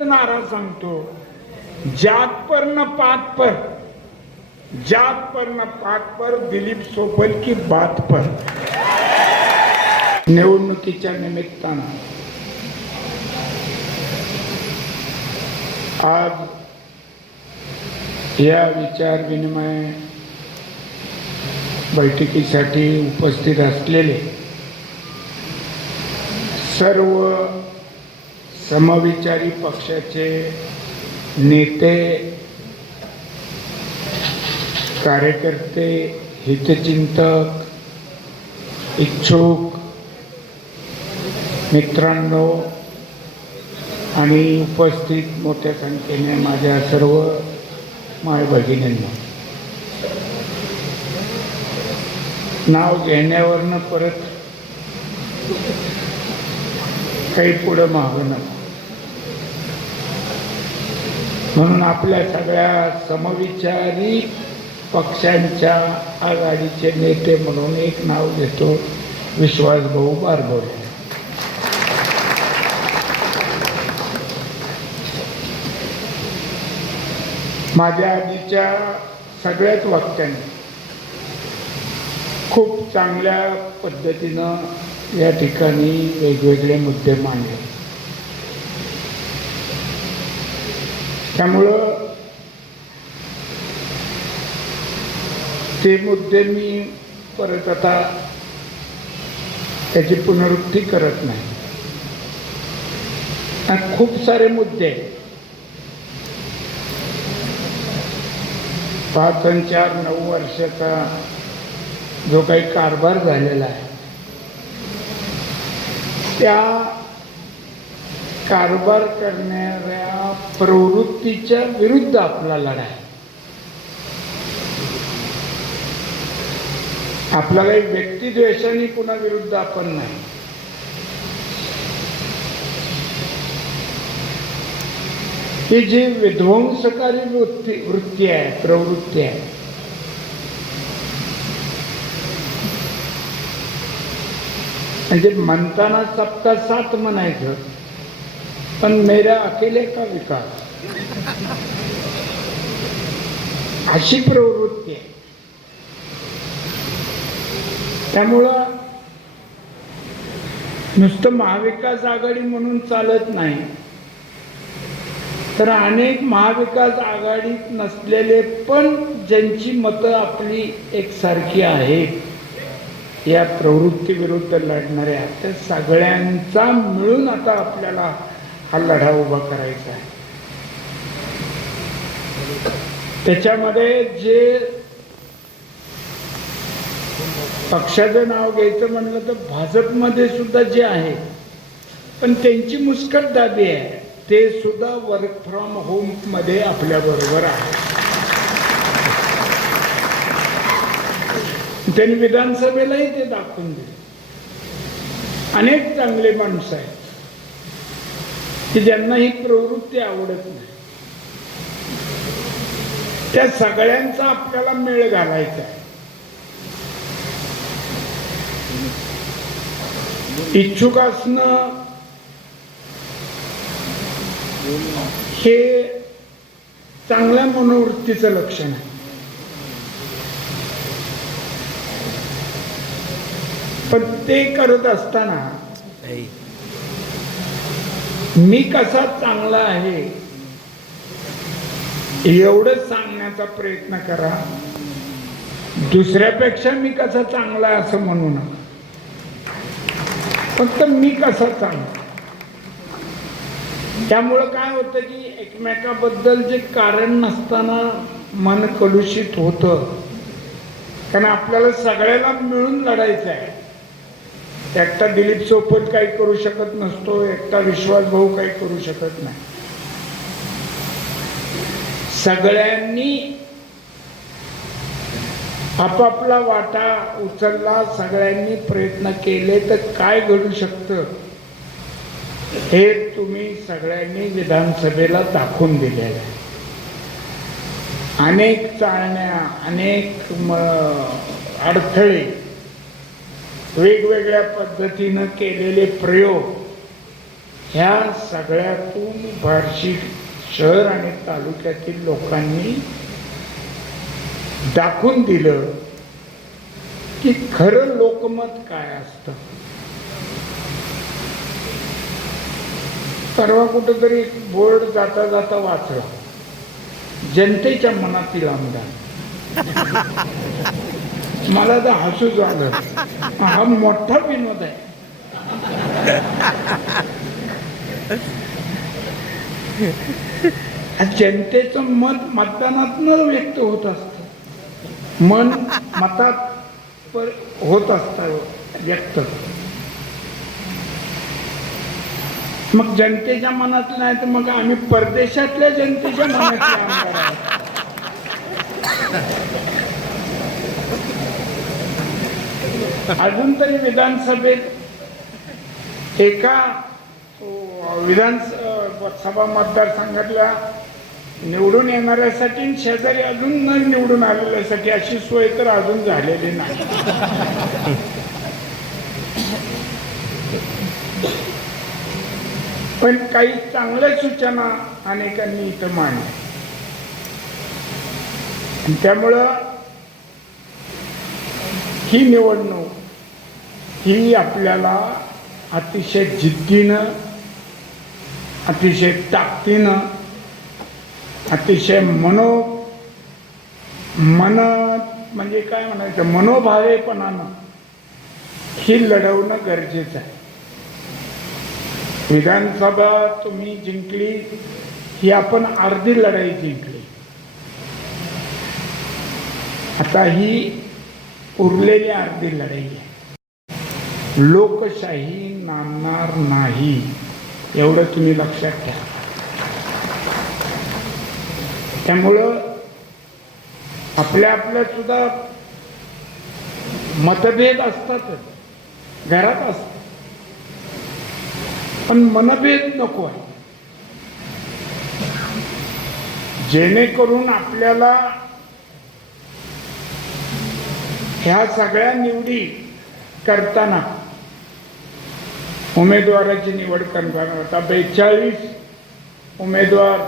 नारा सांगतो. जात पर न पात पर जात न पात पर दिलीप सोपल की बात पर. निवडणुकीच्या निमित्तानं आज या विचार विनिमय बैठकीसाठी उपस्थित असलेले सर्व समविचारी पक्षाचे नेते कार्यकर्ते हितचिंतक इच्छुक मित्रांनो आणि उपस्थित मोठ्या संख्येने माझ्या सर्व माय भगिनींना. नाव घेण्यावरनं परत काही पुढं मागं नको. म्हणून आपल्या सगळ्या समविचारी पक्षांच्या आघाडीचे नेते म्हणून एक नाव घेतो विश्वासभाऊ बारबोरे. माझ्या आधीच्या सगळ्याच वाक्यांनी खूप चांगल्या पद्धतीनं या ठिकाणी वेगवेगळे मुद्दे मांडले. त्यामुळं ते मुद्दे मी परत आता त्याची पुनरुक्ती करत नाही. आणि खूप सारे मुद्दे. पाच आणि चार नऊ वर्षाचा जो काही कारभार झालेला आहे. त्या कारभार करणाऱ्या प्रवृत्तीच्या विरुद्ध आपला लढा आहे आपला काही व्यक्तिद्वेषाने कुणा विरुद्ध आपण नाही. ही जी विध्वंसकारी वृत्ती वृत्ती आहे प्रवृत्ती आहे म्हणजे म्हणताना सबका साथ म्हणायचं पण मेरा अकेले का विकास अशी प्रवृत्ती आहे. त्यामुळं नुसतं महाविकास आघाडी म्हणून चालत नाही तर अनेक महाविकास आघाडीत नसलेले पण ज्यांची मतं आपली एकसारखी आहेत या प्रवृत्तीविरुद्ध लढणाऱ्या त्या सगळ्यांचा मिळून आता आपल्याला हा लढा उभा करायचा आहे. त्याच्यामध्ये जे पक्षाचं नाव घ्यायचं म्हणलं तर भाजपमध्ये सुद्धा जे आहे पण त्यांची मुस्कट दादी आहे ते सुद्धा वर्क फ्रॉम होममध्ये आपल्या बरोबर आहे. त्यांनी विधानसभेलाही ते दाखवून दिले. अनेक चांगले माणसं आहेत. की ज्यांना ही प्रवृत्ती आवडत नाही. त्या सगळ्यांचा आपल्याला मेळ घालायचा आहे. इच्छुक असणं हे चांगल्या मनोवृत्तीचं लक्षण आहे. पण ते करत असताना मी कसा चांगला आहे? एवढंच सांगण्याचा प्रयत्न करा. दुसऱ्यापेक्षा मी कसा चांगला आहे असं म्हणू नका. फक्त मी कसा चांगला त्यामुळं काय होतं की एकमेकाबद्दल जे कारण नसताना मन कलुषित होतं. कारण आपल्याला सगळ्याला मिळून लढायचं आहे. एकटा दिलीप सोपत काही करू शकत नसतो एकटा विश्वास भाऊ काही करू शकत नाही. सगळ्यांनी आपापला वाटा उचलला सगळ्यांनी प्रयत्न केले तर काय घडू शकतं? हे तुम्ही सगळ्यांनी विधानसभेला दाखवून दिलेलं आहे. अनेक चाळण्या अनेक अडथळे वेगवेगळ्या पद्धतीनं केलेले प्रयोग ह्या सगळ्यातून बार्शी शहर आणि तालुक्यातील लोकांनी दाखवून दिलं की खरं लोकमत काय असतं. परवा कुठंतरी बोर्ड जाता जाता वाचला. जनतेच्या मनातील आमदार. मला तर हसूच वाटत हा मोठा विनोद आहे. जनतेचं मन मतदानातन व्यक्त होत असत. मन मतात पर होत असत व्यक्त. मग जनतेच्या मनात नाही तर मग आम्ही परदेशातल्या जनतेच्या मनात आमदार आहोत. अजून तरी विधानसभेत एका विधानसभा विधान सभा मतदारसंघातल्या निवडून येणाऱ्यासाठी शेजारी अजून न निवडून आलेल्यासाठी अशी सोय तर अजून झालेली नाही. पण काही चांगल्या सूचना अनेकांनी इथं मांडल्या. त्यामुळं ही निवडणूक ही आपल्याला अतिशय जिद्दीनं अतिशय ताकदीनं अतिशय मनो मन म्हणजे काय म्हणायचं मनोभावेपणानं ही लढवणं गरजेचं आहे. विधानसभा तुम्ही जिंकली ही आपण अर्धी लढाई जिंकली. आता ही उरलेली अर्धी लढाई आहे. लोकशाही नांदणार नाही. एवढं तुम्ही लक्षात घ्या. त्यामुळं आपल्या आपल्यात सुद्धा मतभेद असतातच घरात असतात. पण मनभेद नको आहे. जेणेकरून आपल्याला ह्या सगळ्या निवडी करताना उमेदवाराची निवड करणार आता बेचाळीस उमेदवार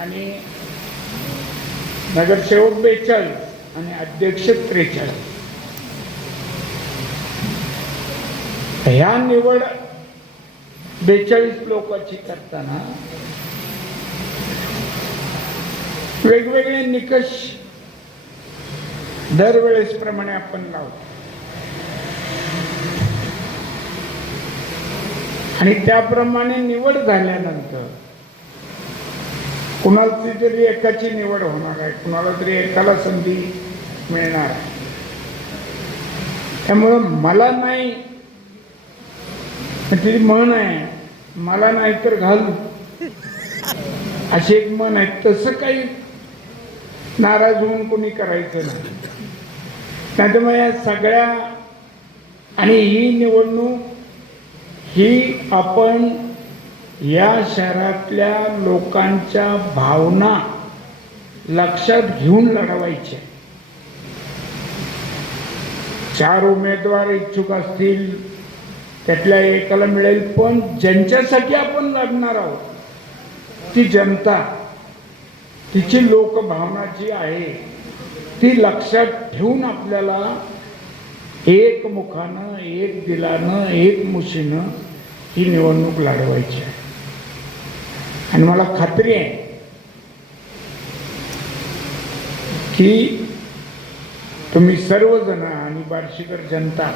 आणि नगरसेवक बेचाळीस आणि अध्यक्ष त्रेचाळीस. ह्या निवड बेचाळीस लोकांची करताना वेगवेगळे निकष दरवेळेस प्रमाणे आपण लावतो. आणि त्याप्रमाणे निवड झाल्यानंतर कुणाची तरी एकाची निवड होणार आहे कुणाला तरी एकाला संधी मिळणार आहे. त्यामुळं मला नाही म्हणजे तिथे म्हण आहे मला नाही तर घालू. अशी एक मन आहे तसं काही नाराज होऊन कोणी करायचं नाही. त्यामुळे तर या सगळ्या आणि ही निवडणूक ही आपण या शहरातल्या लोकांच्या भावना लक्षात घेऊन लढवायच्या चार उमेदवार इच्छुक असतील त्यातल्या एकाला मिळेल पण ज्यांच्यासाठी आपण लढणार आहोत ती जनता तिची लोकभावना जी आहे ती लक्षात ठेवून आपल्याला एक मुखानं एक दिलानं एक मुशीनं ही निवडणूक लढवायची आहे. आणि मला खात्री आहे की तुम्ही सर्वजण आणि बार्शीकर जनता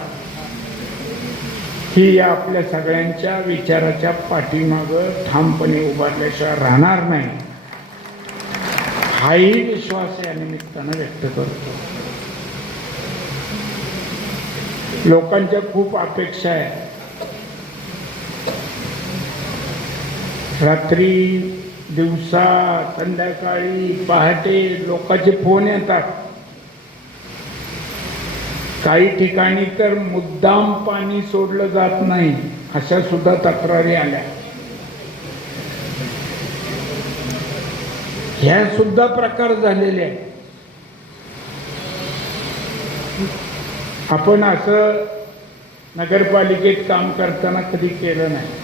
ही या आपल्या सगळ्यांच्या विचाराच्या पाठीमागं ठामपणे उभारल्याशिवाय राहणार नाही. हाही विश्वास या निमित्तानं व्यक्त करतो. लोकांच्या खूप अपेक्षा आहे रात्री दिवसा संध्याकाळी पहाटे लोकांचे फोन येतात. काही ठिकाणी तर मुद्दाम पाणी सोडलं जात नाही अशा सुद्धा तक्रारी आल्या. ह्या सुद्धा प्रकार झालेले आहेत. आपण असं नगरपालिकेत काम करताना कधी केलं नाही.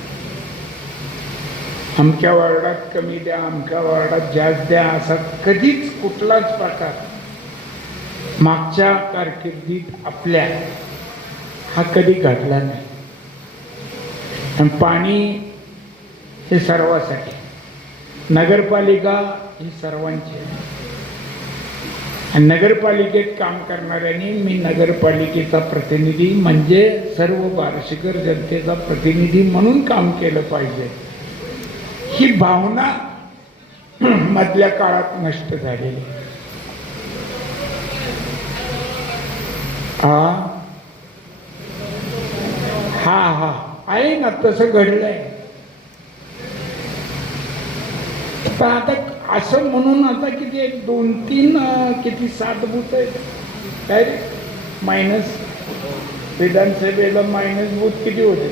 अमक्या वार्डात कमी द्या अमक्या वार्डात जास्त द्या असा कधीच कुठलाच प्रकार मागच्या कारकिर्दीत आपल्या हा कधी घडला नाही. आणि पाणी हे सर्वासाठी नगरपालिका ही सर्वांची आहे. आणि नगरपालिकेत काम करणाऱ्यांनी मी नगरपालिकेचा प्रतिनिधी म्हणजे सर्व बार्शीकर जनतेचा प्रतिनिधी म्हणून काम केलं पाहिजे. ही भावना मधल्या काळात नष्ट झालेली. हा हा हा. आहे ना तसं घडलंय. पण आता असं म्हणून आता किती एक दोन तीन किती सात भूत आहेत. काय रे? मायनस. विधानसभेला मायनस भूत किती होते?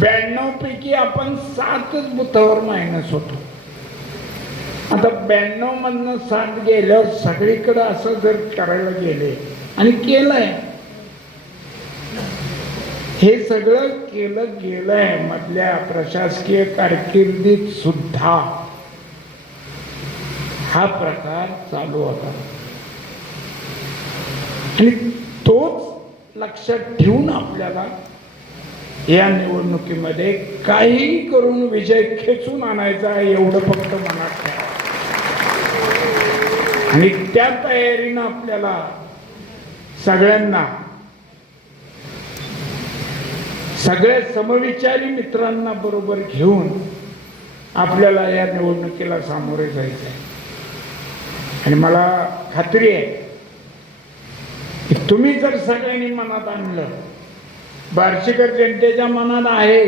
ब्याण्णव पैकी आपण सातच बुथावर मायनस होतो. आता ब्याण्णव मधनं सात गेल्यावर सगळीकडे असं जर करायला गेले आणि केलंय. हे सगळं केलं गेलंय मधल्या प्रशासकीय कारकिर्दीत सुद्धा. हा प्रकार चालू होता. आणि तोच लक्षात ठेवून आपल्याला या निवडणुकीमध्ये काही करून विजय खेचून आणायचा आहे, एवढं फक्त मनात ठेवा. आणि त्या तयारीनं आपल्याला सगळ्यांना सगळ्या समविचारी मित्रांना बरोबर घेऊन आपल्याला या निवडणुकीला सामोरे जायचं आहे. आणि मला खात्री आहे की तुम्ही जर सगळ्यांनी मनात आणलं बार्शीकर जनतेच्या मनात आहे.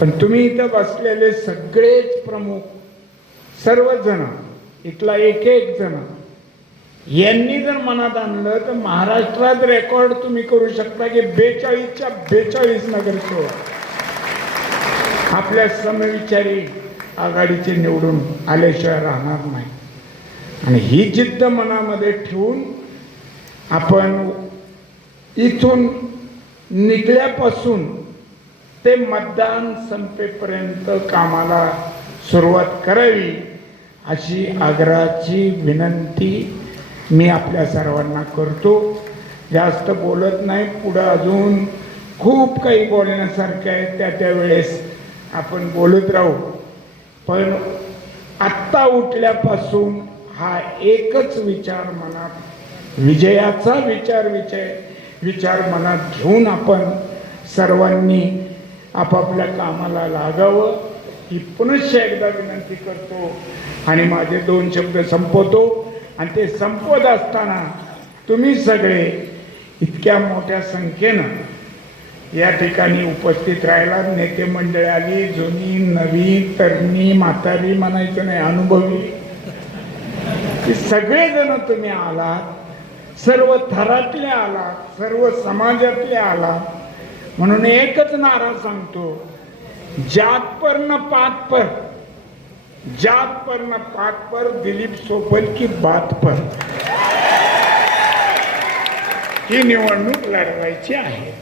पण तुम्ही इथं बसलेले सगळेच प्रमुख सर्वजण इथला एक एक जण यांनी जर मनात आणलं तर महाराष्ट्रात रेकॉर्ड तुम्ही करू शकता की बेचाळीसच्या बेचाळीस नगरसेवक. आपल्या समविचारी आघाडीचे निवडून आल्याशिवाय राहणार नाही. आणि ही जिद्द मनामध्ये ठेवून आपण इथून निघल्यापासून ते मतदान संपेपर्यंत कामाला सुरुवात करावी अशी आग्रहाची विनंती मी आपल्या सर्वांना करतो. जास्त बोलत नाही पुढं अजून खूप काही बोलण्यासारखं आहे त्या त्या वेळेस आपण बोलत राहू. पण आत्ता उठल्यापासून हा एकच विचार मनात विजयाचा विचार विजय विचार मनात घेऊन आपण सर्वांनी आपापल्या कामाला लागावं. ही पुनश्च एकदा विनंती करतो आणि माझे दोन शब्द संपवतो. आणि ते संपवत असताना तुम्ही सगळे इतक्या मोठ्या संख्येनं या ठिकाणी उपस्थित राहिला. नेते मंडळी आली जुनी नवी तरणी म्हातारी म्हणायचं नाही अनुभवी. की सगळेजण तुम्ही आलात. सर्व थरातले आला सर्व समाजातले आला. म्हणून एकच नारा सांगतो जातपर्ण पर न पातपर न पर दिलीप सोपल की बात पर. ही निवडणूक लढवायची आहे.